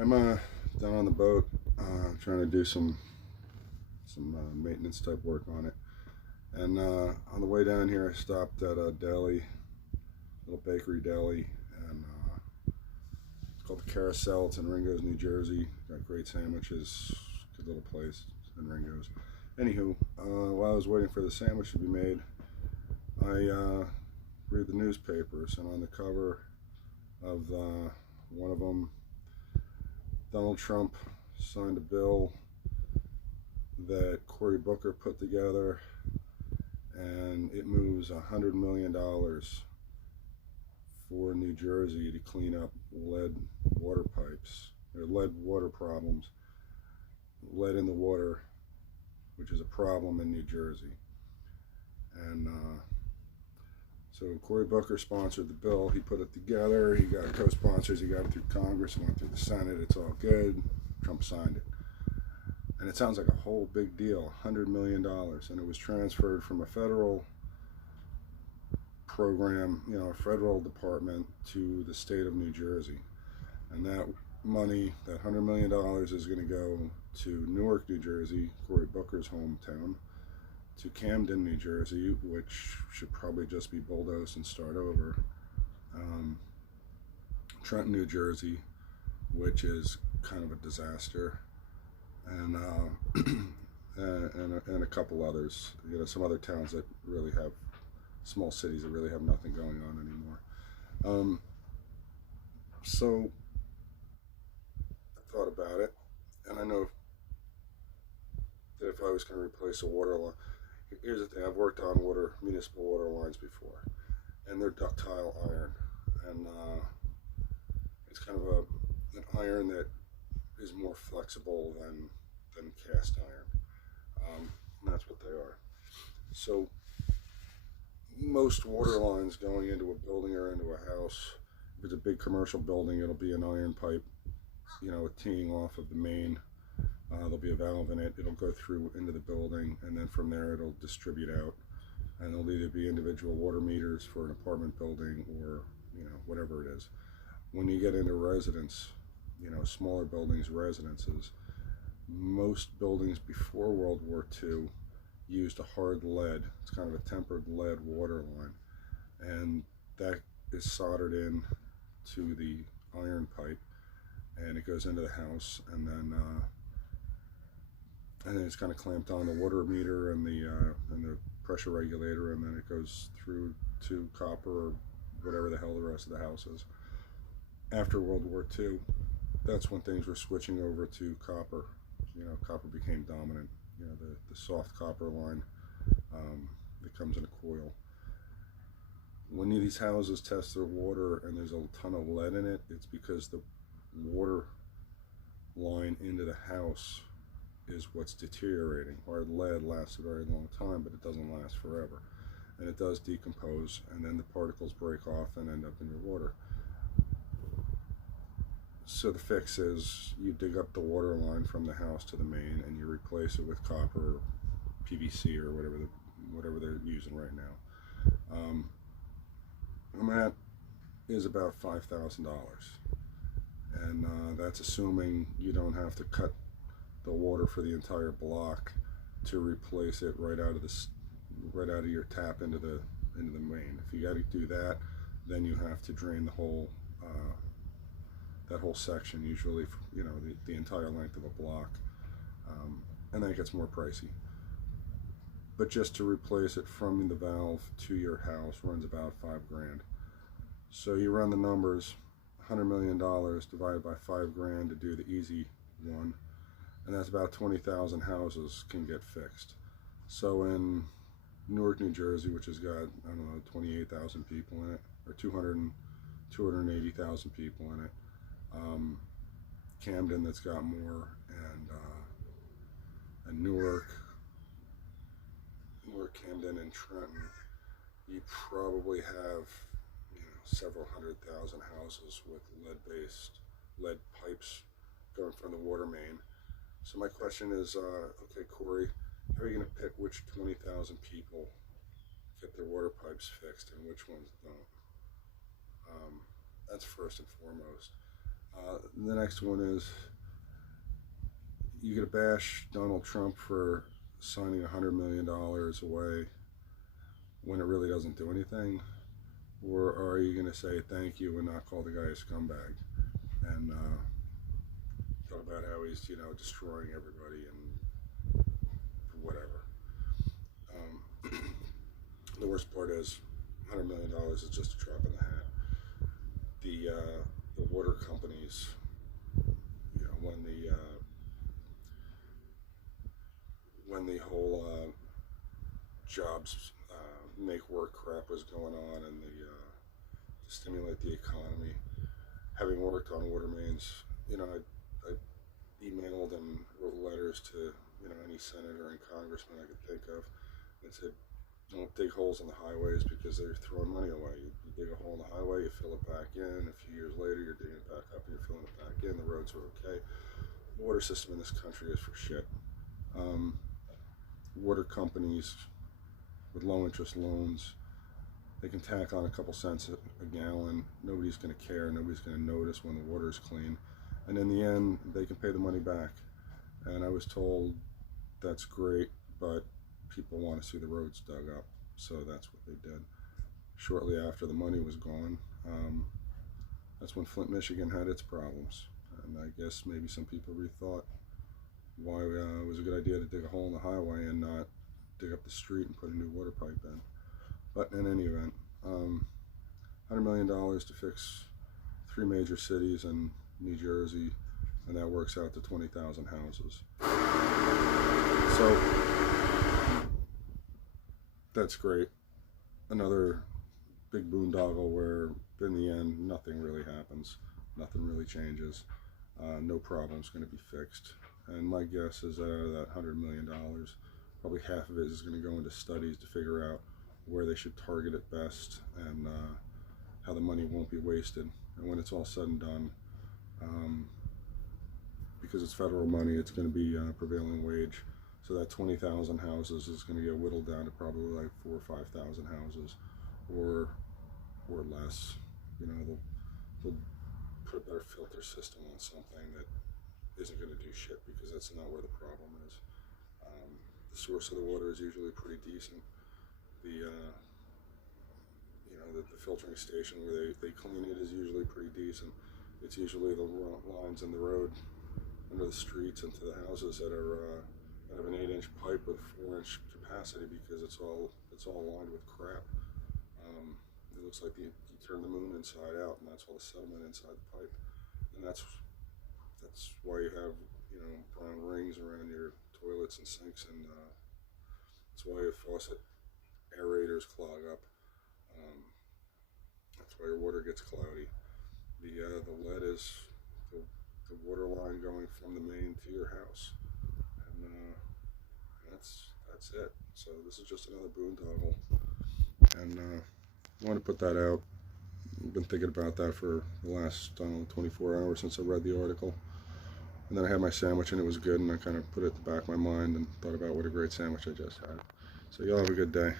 I'm down on the boat, trying to do some maintenance type work on it. And on the way down here, I stopped at a deli, little bakery deli, and it's called the Carousel. It's in Ringo's, New Jersey. Got great sandwiches, good little place in Ringo's. Anywho, while I was waiting for the sandwich to be made, I read the newspapers, and on the cover of one of them, Donald Trump signed a bill that Cory Booker put together, and it moves $100 million for New Jersey to clean up lead water pipes, or lead water problems, lead in the water, which is a problem in New Jersey. And so Cory Booker sponsored the bill. He put it together. He got co-sponsors. He got it through Congress. It went through the Senate. It's all good. Trump signed it. And it sounds like a whole big deal, $100 million. And it was transferred from a federal program, a federal department, to the state of New Jersey. And that money, that $100 million, is going to go to Newark, New Jersey, Cory Booker's hometown, to Camden, New Jersey, which should probably just be bulldozed and start over, Trenton, New Jersey, which is kind of a disaster, and and a couple others, some other towns that really have, small cities that really have nothing going on anymore. So I thought about it, and I know that if I was going to replace a water line, here's the thing: I've worked on municipal water lines before, and they're ductile iron, and it's kind of an iron that is more flexible than cast iron. And that's what they are. So most water lines going into a building or into a house, if it's a big commercial building, it'll be an iron pipe, teeing off of the main. There'll be a valve in it. It'll go through into the building, and then from there it'll distribute out. And there'll either be individual water meters for an apartment building, or whatever it is. When you get into residence, smaller buildings, residences, most buildings before World War II used a hard lead. It's kind of a tempered lead water line, and that is soldered in to the iron pipe, and it goes into the house, and then it's kind of clamped on the water meter and the pressure regulator, and then it goes through to copper or whatever the hell the rest of the house is. After World War II, that's when things were switching over to copper. Copper became dominant. The soft copper line that comes in a coil. When these houses test their water and there's a ton of lead in it, it's because the water line into the house is what's deteriorating. Hard lead lasts a very long time, but it doesn't last forever. And it does decompose, and then the particles break off and end up in your water. So the fix is you dig up the water line from the house to the main, and you replace it with copper, or PVC, or whatever they're using right now. And that is about $5,000, and that's assuming you don't have to cut the water for the entire block to replace it right out of your tap into the main. If you got to do that, then you have to drain the whole that whole section, usually the entire length of a block, and then it gets more pricey. But just to replace it from the valve to your house runs about $5,000. So you run the numbers: $100 million divided by $5,000 to do the easy one, and that's about 20,000 houses can get fixed. So in Newark, New Jersey, which has got, 28,000 people in it, or 280,000 people in it, Camden, that's got more, and Newark, Camden, and Trenton, you probably have several 100,000 houses with lead pipes going from the water main. So my question is, okay, Cory, how are you going to pick which 20,000 people get their water pipes fixed and which ones don't? That's first and foremost. The next one is you get to bash Donald Trump for signing $100 million away when it really doesn't do anything, or are you going to say thank you and not call the guy a scumbag and talk about how he's destroying everybody and whatever? The worst part is $100 million is just a drop in the hat. The water companies, when the whole jobs make work crap was going on, and to stimulate the economy, having worked on water mains, I emailed and wrote letters to any senator and congressman I could think of and said, don't dig holes in the highways because they're throwing money away. You dig a hole in the highway, you fill it back in. A few years later, you're digging it back up and you're filling it back in. The roads are okay. The water system in this country is for shit. Water companies with low interest loans, they can tack on a couple cents a gallon. Nobody's going to care. Nobody's going to notice when the water's clean. And in the end, they can pay the money back. And I was told that's great, but people want to see the roads dug up, so that's what they did. Shortly after the money was gone, that's when Flint, Michigan had its problems, and I guess maybe some people rethought why it was a good idea to dig a hole in the highway and not dig up the street and put a new water pipe in. But in any event, $100 million to fix 3 major cities in New Jersey, and that works out to 20,000 houses. So that's great. Another big boondoggle where in the end nothing really happens, nothing really changes, no problem's going to be fixed. And my guess is that out of that $100 million, probably half of it is going to go into studies to figure out where they should target it best and how the money won't be wasted. And when it's all said and done, because it's federal money, it's going to be prevailing wage. So that 20,000 houses is going to get whittled down to probably like 4,000 or 5,000 houses, or less. They'll put a better filter system on something that isn't going to do shit, because that's not where the problem is. The source of the water is usually pretty decent. The filtering station where they clean it is usually pretty decent. It's usually the lines in the road under the streets into the houses that are that have an 8-inch pipe with 4-inch capacity, because it's all lined with crap. It looks like you turn the moon inside out, and that's all the sediment inside the pipe, and that's why you have brown rings around your toilets and sinks, and that's why your faucet aerators clog up. That's why your water gets cloudy. The lead is the water line going from the main to your house, and that's it. So this is just another boondoggle, and I want to put that out. I've been thinking about that for the last 24 hours since I read the article, and then I had my sandwich and it was good, and I kind of put it at the back of my mind and thought about what a great sandwich I just had. So y'all have a good day.